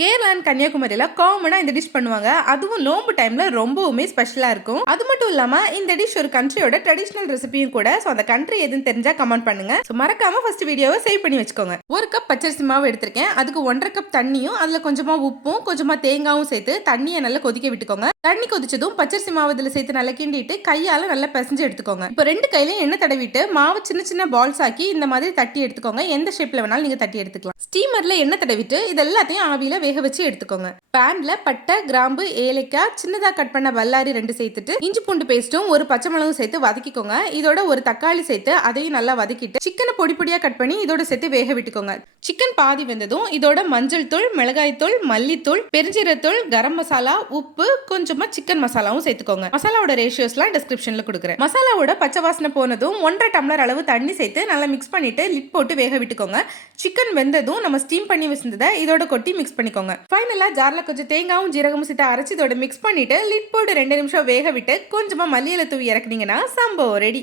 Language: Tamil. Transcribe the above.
கேரளா அண்ட் கன்னியாகுமரியில காமனா இந்த டிஷ் பண்ணுவாங்க. அதுவும் நோம்பு டைம்ல ரொம்பவுமே ஸ்பெஷலா இருக்கும். அது மட்டும் இல்லாம இந்த டிஷ் ஒரு கண்ட்ரியோட ட்ரெடிஷனல் ரெசிபியும் கூட. சோ அந்த கண்ட்ரி எதுன்னு தெரிஞ்சா கமெண்ட் பண்ணுங்க. சோ மறக்காம ஃபர்ஸ்ட் வீடியோவை சேவ் பண்ணி வச்சுக்கோங்க. ஒரு கப் பச்சரிசி மாவு எடுத்திருக்கேன். அதுக்கு 1.5 கப் தண்ணியும் அதுல கொஞ்சமா உப்பும் கொஞ்சமா தேங்காயும் சேர்த்து தண்ணியை நல்லா கொதிக்க விட்டுக்கோங்க. தண்ணி கொதிச்சதும் பச்சரிசி மாவு இதுல சேர்த்து நல்லா கிண்டிட்டு கையால நல்லா பிசைஞ்சு எடுத்துக்கோங்க. இப்போ 2 கையிலையும் எண்ணெய் தடவிட்டு மாவு சின்ன சின்ன பால்ஸ் ஆக்கி இந்த மாதிரி தட்டி எடுத்துக்கோங்க. எந்த ஷேப்ல வேணாலும் நீங்க தட்டி எடுத்துக்கலாம். ஸ்டீமர்ல எண்ணெய் தடவிட்டு இது எல்லாத்தையும் ஆவியில வேக வச்சு எடுத்துக்கோங்க. பேன்ல பட்டை, கிராம்பு, ஏலக்காய், சின்னதா கட் பண்ண வல்லாரி 2 சேர்த்துட்டு இஞ்சி பூண்டு பேஸ்ட்டும் ஒரு பச்சை மிளகும் சேர்த்து வதக்கிக்கோங்க. இதோட ஒரு தக்காளி சேர்த்து அதையும் நல்லா வதக்கிட்டு சிக்கனை பொடி பொடியா கட் பண்ணி இதோட சேர்த்து வேக விட்டுக்கோங்க. சிக்கன் பாதி வெந்ததும் இதோட மஞ்சள் தூள், மிளகாய் தூள், மல்லித்தூள், பெருஞ்சீரகத்தூள், கரம் மசாலா, உப்பு, கொஞ்சமா சிக்கன் மசாலாவும் சேர்த்துக்கோங்க. மசாலாவோட ரேஷியோஸ்லாம் டிஸ்கிரிப்ஷன்ல கொடுக்குறேன். மசாலாவோட பச்சை வாசனை போனதும் 1.5 டம்ளர் அளவு தண்ணி சேர்த்து நல்லா மிக்ஸ் பண்ணிட்டு லிட் போட்டு வேக விட்டுக்கோங்க. சிக்கன் வெந்ததும் நம்ம ஸ்டீம் பண்ணி வச்சிருந்ததை இதோட கொட்டி மிக்ஸ் பண்ணிக்கோங்க. ஃபைனலா ஜார்ல கொஞ்சம் தேங்காயும் ஜீரகமும் சேர்த்து அரைச்சி இதோட மிக்ஸ் பண்ணிட்டு லிட் போட்டு 2 நிமிஷம் வேக விட்டு கொஞ்சமா மல்லியில தூவி இறக்குனீங்கன்னா சம்பவம் ரெடி.